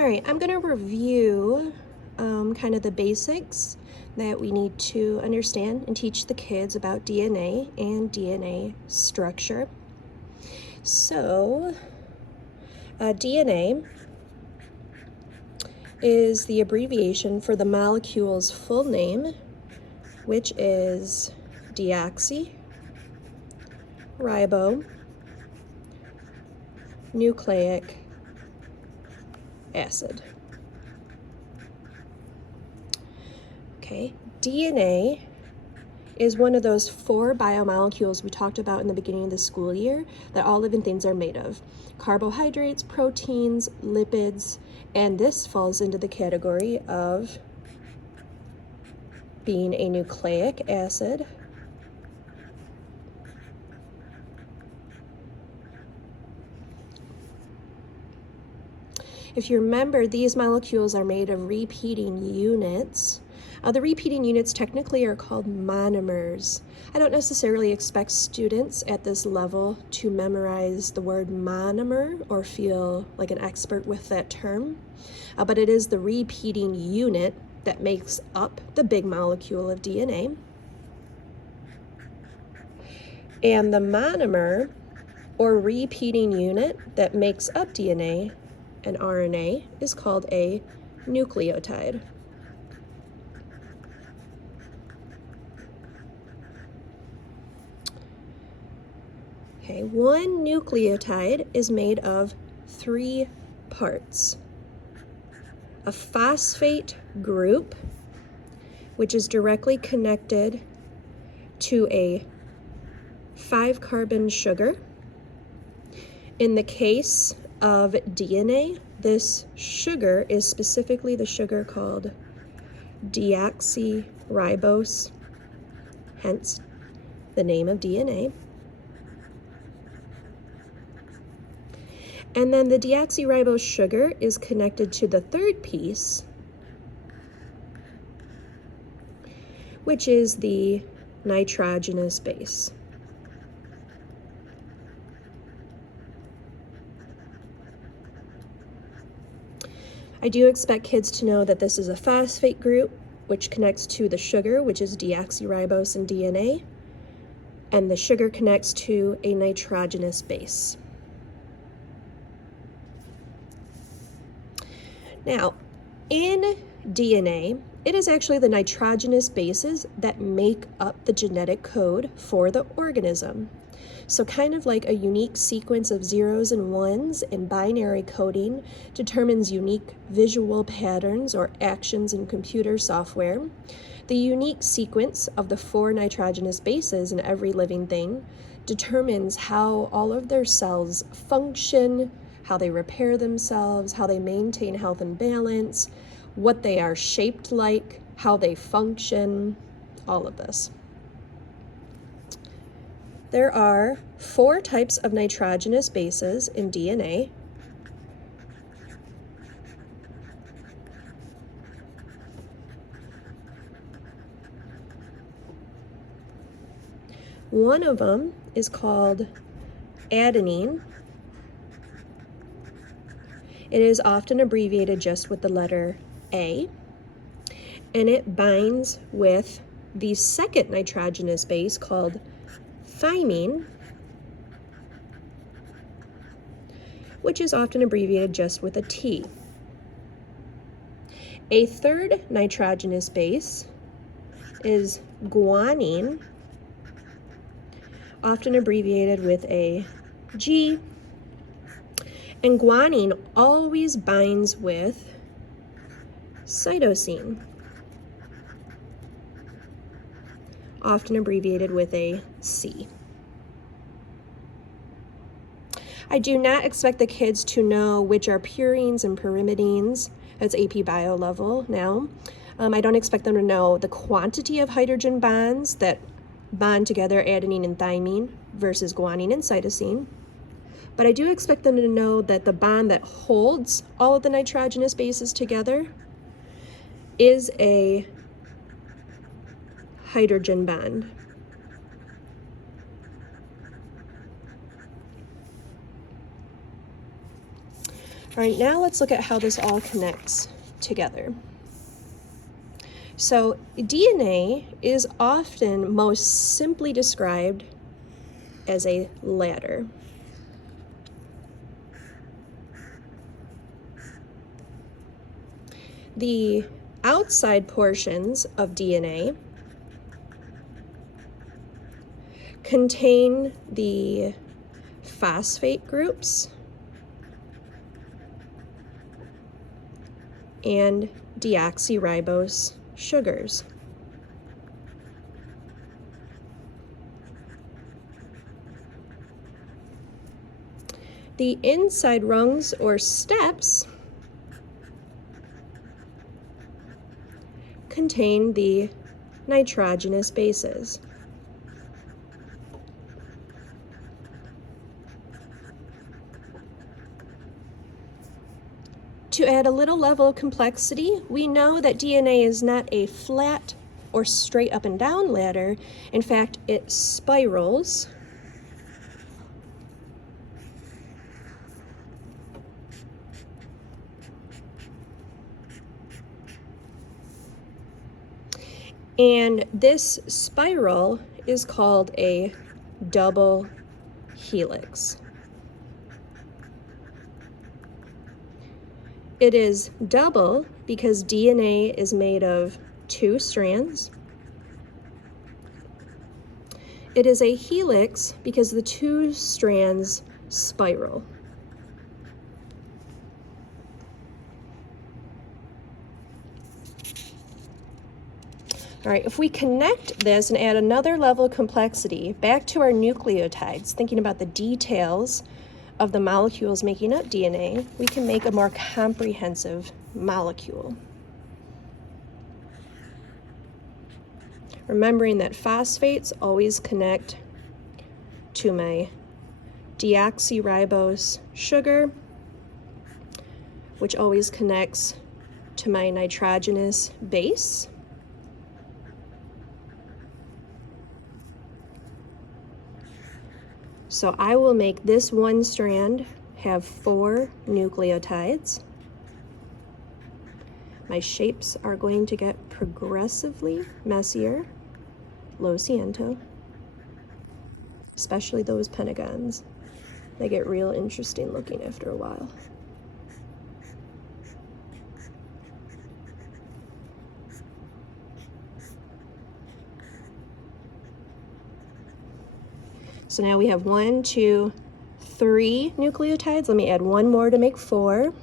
All right, I'm going to review kind of the basics that we need to understand and teach the kids about DNA and DNA structure. So, DNA is the abbreviation for the molecule's full name, which is deoxyribonucleic acid. Okay, DNA is one of those 4 biomolecules we talked about in the beginning of the school year that all living things are made of. Carbohydrates, proteins, lipids, and this falls into the category of being a nucleic acid. If you remember, these molecules are made of repeating units. The repeating units technically are called monomers. I don't necessarily expect students at this level to memorize the word monomer or feel like an expert with that term, but it is the repeating unit that makes up the big molecule of DNA. And the monomer or repeating unit that makes up DNA and RNA is called a nucleotide. Okay, one nucleotide is made of 3 parts. A phosphate group, which is directly connected to a 5-carbon sugar. In the case of DNA, this sugar is specifically the sugar called deoxyribose, hence the name of DNA. And then the deoxyribose sugar is connected to the 3rd piece, which is the nitrogenous base. I do expect kids to know that this is a phosphate group, which connects to the sugar, which is deoxyribose in DNA, and the sugar connects to a nitrogenous base. Now, in DNA, it is actually the nitrogenous bases that make up the genetic code for the organism. So kind of like a unique sequence of zeros and ones in binary coding determines unique visual patterns or actions in computer software, the unique sequence of the 4 nitrogenous bases in every living thing determines how all of their cells function, how they repair themselves, how they maintain health and balance, what they are shaped like, how they function, all of this. There are 4 types of nitrogenous bases in DNA. One of them is called adenine. It is often abbreviated just with the letter A, and it binds with the 2nd nitrogenous base called thymine, which is often abbreviated just with a T. A 3rd nitrogenous base is guanine, often abbreviated with a G. And guanine always binds with cytosine, often abbreviated with a C. I do not expect the kids to know which are purines and pyrimidines. That's AP Bio level now. I don't expect them to know the quantity of hydrogen bonds that bond together adenine and thymine versus guanine and cytosine. But I do expect them to know that the bond that holds all of the nitrogenous bases together is a hydrogen bond. All right, now let's look at how this all connects together. So DNA is often most simply described as a ladder. The outside portions of DNA contain the phosphate groups and deoxyribose sugars. The inside rungs or steps contain the nitrogenous bases. To add a little level of complexity, we know that DNA is not a flat or straight up and down ladder. In fact, it spirals and this spiral is called a double helix. It is double because DNA is made of 2 strands. It is a helix because the 2 strands spiral. All right, if we connect this and add another level of complexity back to our nucleotides, thinking about the details of the molecules making up DNA, we can make a more comprehensive molecule. Remembering that phosphates always connect to my deoxyribose sugar, which always connects to my nitrogenous base. So I will make this one strand have 4 nucleotides. My shapes are going to get progressively messier, lo siento, especially those pentagons. They get real interesting looking after a while. So now we have 1, 2, 3 nucleotides. Let me add one more to make 4.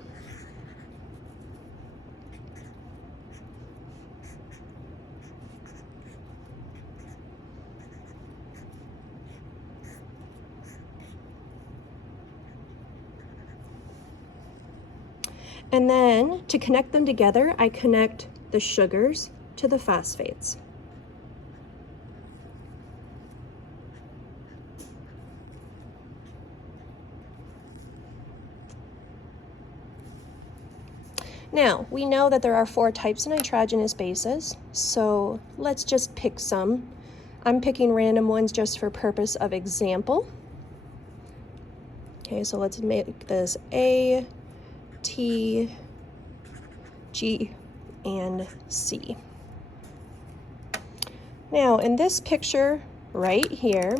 And then to connect them together, I connect the sugars to the phosphates. Now, we know that there are 4 types of nitrogenous bases, so let's just pick some. I'm picking random ones just for purpose of example. Okay, so let's make this A, T, G, and C. Now, in this picture right here,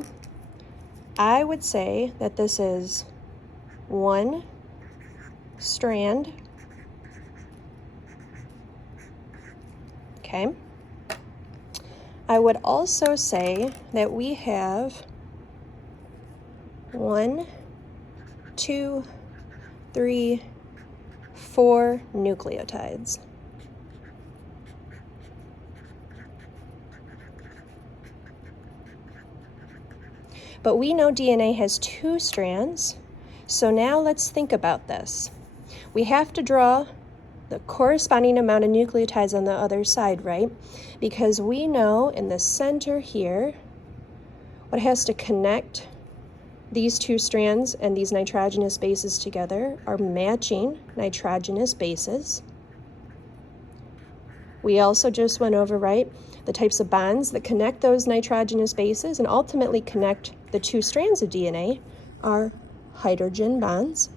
I would say that this is 1 strand. Okay. I would also say that we have 1, 2, 3, 4 nucleotides. But we know DNA has 2 strands, so now let's think about this. We have to draw the corresponding amount of nucleotides on the other side, right? Because we know in the center here, what has to connect these 2 strands and these nitrogenous bases together are matching nitrogenous bases. We also just went over, right, the types of bonds that connect those nitrogenous bases and ultimately connect the 2 strands of DNA are hydrogen bonds.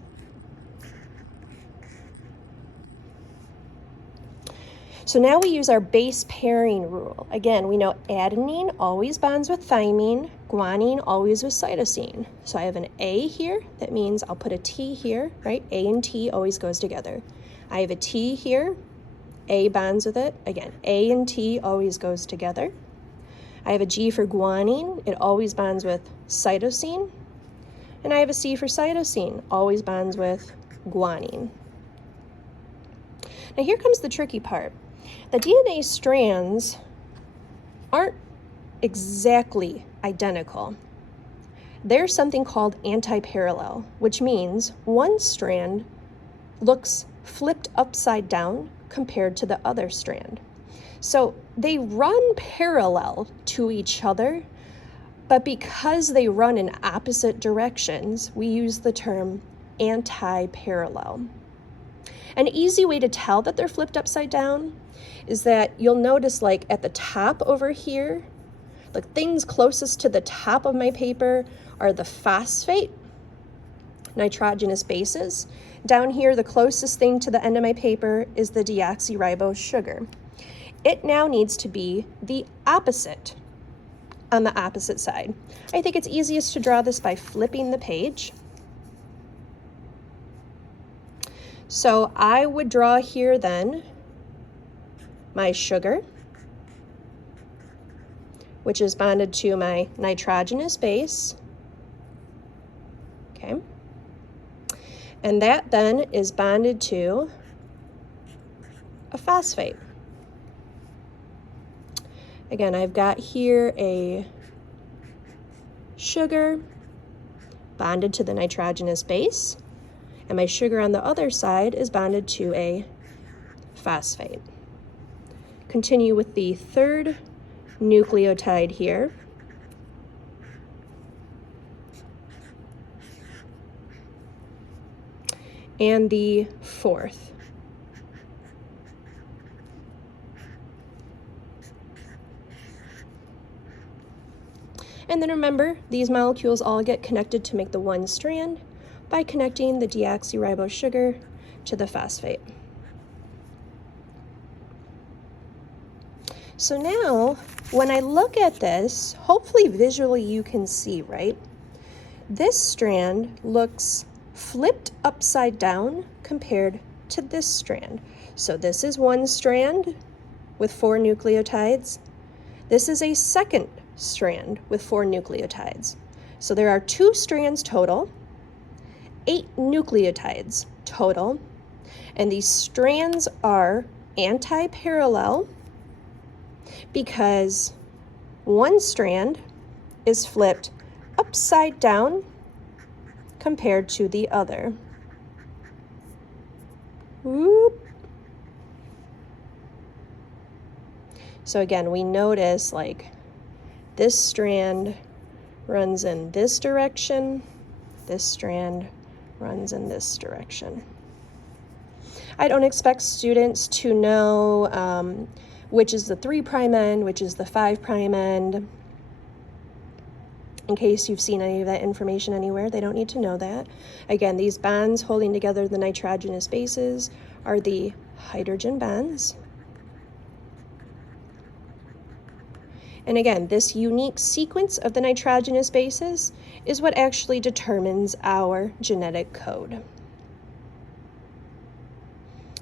So now we use our base pairing rule. Again, we know adenine always bonds with thymine, guanine always with cytosine. So I have an A here, that means I'll put a T here, right? A and T always goes together. I have a T here, A bonds with it. Again, A and T always goes together. I have a G for guanine, it always bonds with cytosine. And I have a C for cytosine, always bonds with guanine. Now here comes the tricky part. The DNA strands aren't exactly identical. There's something called anti-parallel, which means one strand looks flipped upside down compared to the other strand. So they run parallel to each other, but because they run in opposite directions, we use the term anti-parallel. An easy way to tell that they're flipped upside down is that you'll notice, like at the top over here, like things closest to the top of my paper are the phosphate nitrogenous bases. Down here, the closest thing to the end of my paper is the deoxyribose sugar. It now needs to be the opposite on the opposite side. I think it's easiest to draw this by flipping the page. So I would draw here then my sugar, which is bonded to my nitrogenous base, okay? And that then is bonded to a phosphate. Again, I've got here a sugar bonded to the nitrogenous base, and my sugar on the other side is bonded to a phosphate. Continue with the third nucleotide here. And the fourth. And then remember, these molecules all get connected to make the one strand by connecting the deoxyribose sugar to the phosphate. So now, when I look at this, hopefully visually you can see, right? This strand looks flipped upside down compared to this strand. So this is one strand with 4 nucleotides. This is a second strand with 4 nucleotides. So there are 2 strands total, 8 nucleotides total, and these strands are anti-parallel because one strand is flipped upside down compared to the other. Whoop. So again, we notice like this strand runs in this direction, this strand runs in this direction. I don't expect students to know which is the 3' end, which is the 5' end. In case you've seen any of that information anywhere, they don't need to know that. Again, these bonds holding together the nitrogenous bases are the hydrogen bonds. And again, this unique sequence of the nitrogenous bases is what actually determines our genetic code.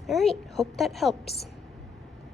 All right, hope that helps.